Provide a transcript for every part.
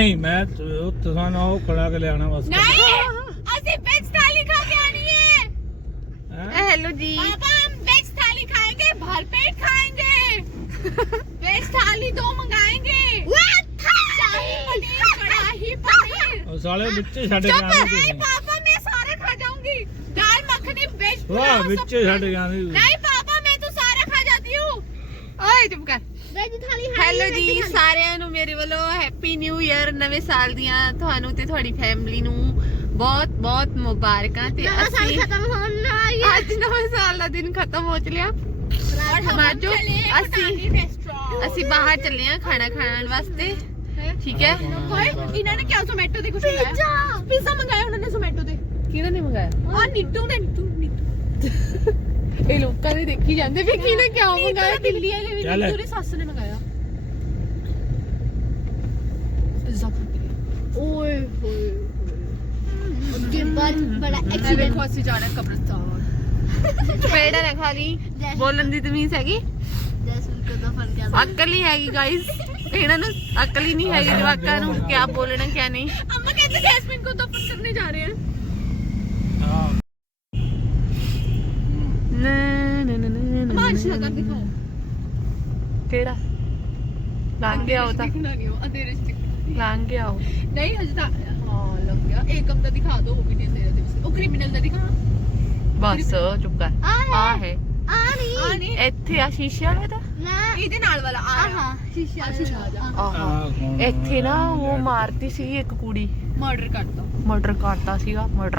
नहीं मैं तुसां ओ खड़ा के ले आना बस नहीं ਅਸੀਂ वेज थाली खा के आनी है। हेलो जी पापा हम वेज थाली खाएंगे, भरपेट खाएंगे। वेज थाली 2 मंगाएंगे, शाही पनीर, कढ़ाई पनीर और साले बिच्चे छड़ के आने नहीं पापा मैं सारे खा जाऊंगी। दाल मखनी वेज वाह बिच्चे छड़ के आने नहीं पापा मैं तो सारा खा जाती हूँ। ओए चुप कर। वेज थाली ਹੈਲੋ ਜੀ ਸਾਰਿਆਂ ਨੂੰ ਮੇਰੇ ਵੱਲੋਂ ਹੈਪੀ ਨਿਊ ਇਅਰ, ਨਵੇਂ ਸਾਲ ਦੀਆਂ ਤੁਹਾਨੂੰ ਤੇ ਤੁਹਾਡੀ ਫੈਮਿਲੀ ਨੂੰ ਬਹੁਤ ਬਹੁਤ ਮੁਬਾਰਕਾਂ। ਤੇ ਅਸੀਂ खत्म होना ਅੱਜ ਨਵੇਂ ਸਾਲ ਦਾ ਦਿਨ ਖਤਮ ਹੋ ਚਲਿਆ। ਮਾਜੋ ਅਸੀਂ ਬਾਹਰ ਚੱਲੇ ਆ ਖਾਣਾ ਖਾਣ ਵਾਸਤੇ, ਠੀਕ ਹੈ। ਇਹਨਾਂ ਨੇ ਕਿਹਾ ਜ਼ੋਮੈਟੋ ਤੇ ਕੁਝ ਮੰਗਾਇਆ, ਪੀਜ਼ਾ ਮੰਗਾਇਆ ਉਹਨਾਂ ਨੇ ਜ਼ੋਮੈਟੋ ਤੇ। ਕਿਹਨਾਂ ਨੇ ਮੰਗਾਇਆ? ਆ ਨੀਟੂ ਨੇ ਨੀਟੂ ਇਹ ਲੋਕਾਂ ਦੇ ਦੇਖੀ ਜਾਂਦੇ ਵੀ ਕਿਹਨੇ ਕਿਉਂ ਮੰਗਾਇਆ। ਦਿੱਲੀ ਵਾਲੇ ਵੀ ਨੀਟੂ ਦੀ ਸੱਸ ਨੇ ਮੰਗਾਇਆ ਪੀਜ਼ਾ ਖਾਂਦੇ। ਓਏ ਹੋਏ उसके बाद बड़ा एक्सीडेंट। ਦੇਖੋ ਅਸੀਂ ਜਾਣਾ ਕਬਰਸਤਾਨ। ਪੇੜਾ ਨਾ ਖਾ ਲਈ, ਬੋਲਣ ਦੀ ਤਮੀਜ਼ ਹੈਗੀ? जैस्मिन को तो फन क्या ਅਕਲ ਹੀ ਹੈਗੀ ਗਾਇਸ, ਇਹਨਾਂ ਨੂੰ ਅਕਲ ਹੀ ਨਹੀਂ ਹੈਗੀ ਜਵਾਕਾਂ ਨੂੰ ਕਿਆ ਬੋਲਣਾ ਕਿਆ ਨਹੀਂ। अम्मा कहते जैस्मिन को तो फन करने जा रहे हैं। हां ਨਾ ਨਾ ਨਾ ਨਾ मार्च लगा दिखाओ ਕਿਹੜਾ ਲੰਘ ਗਿਆ ਉਹ ਤਾਂ दिखना नहीं हो अंधेरे से दिखना ਲੰਘ ਗਿਆ ਉਹ। नहीं हज तक हां लग गया। एकम दा दिखा दो, वो भी नहीं अंधेरे से। ओ क्रिमिनल दा दिखा ਬਸ ਚੁੱਪ ਕਰ। ਆ ਹੈ नहीं ਇੱਥੇ ਆ ਸ਼ੀਸ਼ੇ ਵਾਲੇ ਦਾ। ਇਹਦੇ ਨਾਲ ਵਾਲਾ ਆ ਹਾਂ ਸ਼ੀਸ਼ਾ ਸ਼ੀਸ਼ਾ ਆ ਜਾ। ਆਹਾ ਇੱਥੇ ਨਾ ਉਹ ਮਾਰਤੀ ਸੀ ਇੱਕ ਕੁੜੀ, ਮਰਡਰ ਕਰਤਾ। ਮਰਡਰ ਕਰਤਾ ਸੀਗਾ, ਮਰਡਰ।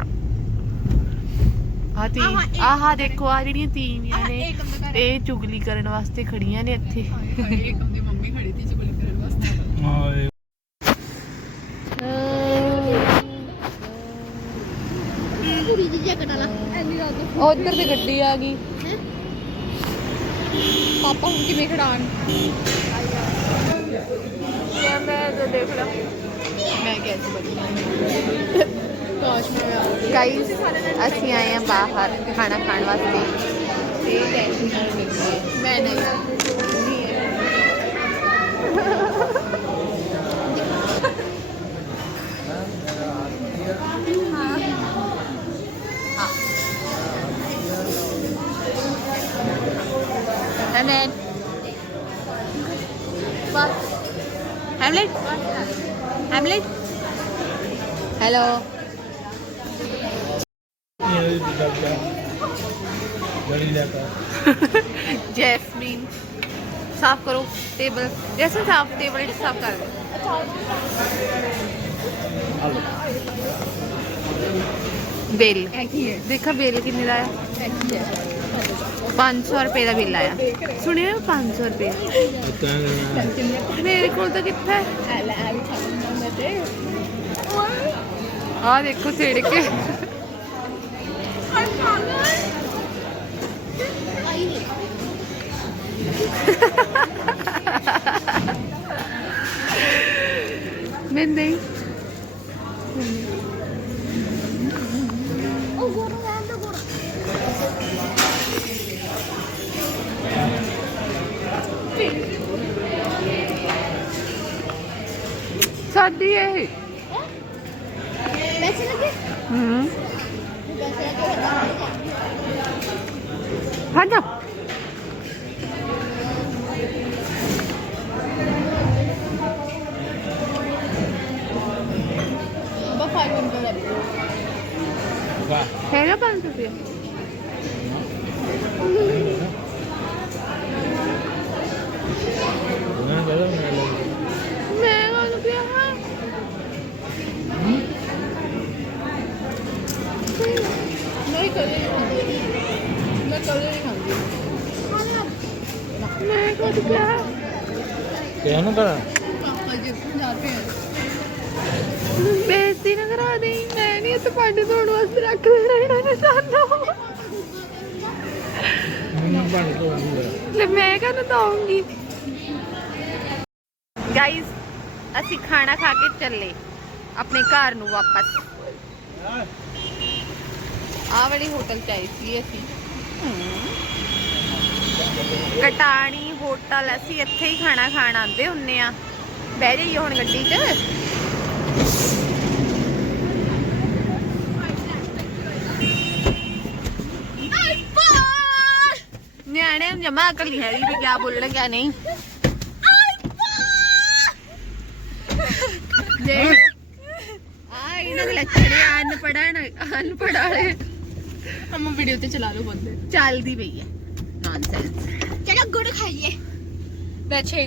ਆਹ ਦੇਖੋ ਆ ਜਿਹੜੀਆਂ ਤੀਵੀਆਂ ਨੇ ਇਹ ਚੁਗਲੀ ਕਰਨ ਵਾਸਤੇ ਖੜੀਆਂ ਨੇ ਇੱਥੇ। एकम दी मम्मी खड़ी थी चुगली करने वास्ते। हां पूरी जी जैकेट वाला एनी रात को ਉਧਰ ਤੇ ਗੱਡੀ ਆ ਗਈ। ਪਾਪਾ ਹੁਣ ਕਿਵੇਂ ਖੜਾਣ। ਮੈਂ ਤਾਂ ਦੇਖ ਲਾ ਮੈਂ कैसे बड़ी काश मैं ਗਾਈਸ ਅਸੀਂ ਆਏ ਆ ਬਾਹਰ ਖਾਣਾ ਖਾਣ ਵਾਸਤੇ। मैं नहीं Hamlet. What? Hamlet? Hamlet? Hello. ये गाड़ी लेकर जैस्मीन साफ करो टेबल। जैसे साफ टेबल साफ कर दे। बिल देखा बिल किन्ने दा आया? 500 रुपए का बिल आया। सुनिए 500 रुपए मेरे को तो कितना आ देखो छेड़ के मैं नहीं सादी है। पैसे लगे हाँ जा अब 500 वाह है ना 500 रुपये। ना दादा मैं मैं रुपया हाँ नहीं करें मैं करें नहीं खाऊंगी। मैं को रुपया क्या ना करा पापा जी जाते हैं बेइज्जती ना करा दी। मैं नहीं तो पार्टी तोड़ वास्ते रख लेना इन्होंने सानू। बन तो ले मैं कहना दूंगी। गाइस ਅਸੀਂ ਖਾਣਾ ਖਾ ਕੇ ਚੱਲੇ ਆਪਣੇ ਘਰ ਨੂੰ ਵਾਪਸ। ਆਹ ਵਾਲੀ ਹੋਟਲ ਚ ਆਈ ਸੀ ਅਸੀਂ, ਕਟਾਣੀ ਹੋਟਲ। ਅਸੀਂ ਇੱਥੇ ਹੀ ਖਾਣਾ ਖਾਣ ਆਉਂਦੇ ਹੁੰਨੇ ਆ। ਬਹਿ ਜਾਈਏ ਹੁਣ ਗੱਡੀ 'ਚ। ਨਿਆਣੇ ਨੂੰ ਜਮਾ ਅਕਲ ਨਹੀਂ ਹੈਗੀ ਵੀ ਕਿਆ ਬੋਲਣਾ ਕਿਆ ਨਹੀਂ ਦੇਖ ਆ ਇਹਨਾਂ ਦੇ ਲੱਛਣ ਆ ਅਨਪੜ੍ਹ ਵਾਲੇ हम वीडियो ਤੇ ਚਲਾ ਲਓ ਬੰਦੇ ਚੱਲਦੀ ਪਈ ਹੈ ਨੌਨਸੈਂਸ ਚਲੋ ਗੁੜ ਖਾਈਏ ਵੈਸੇ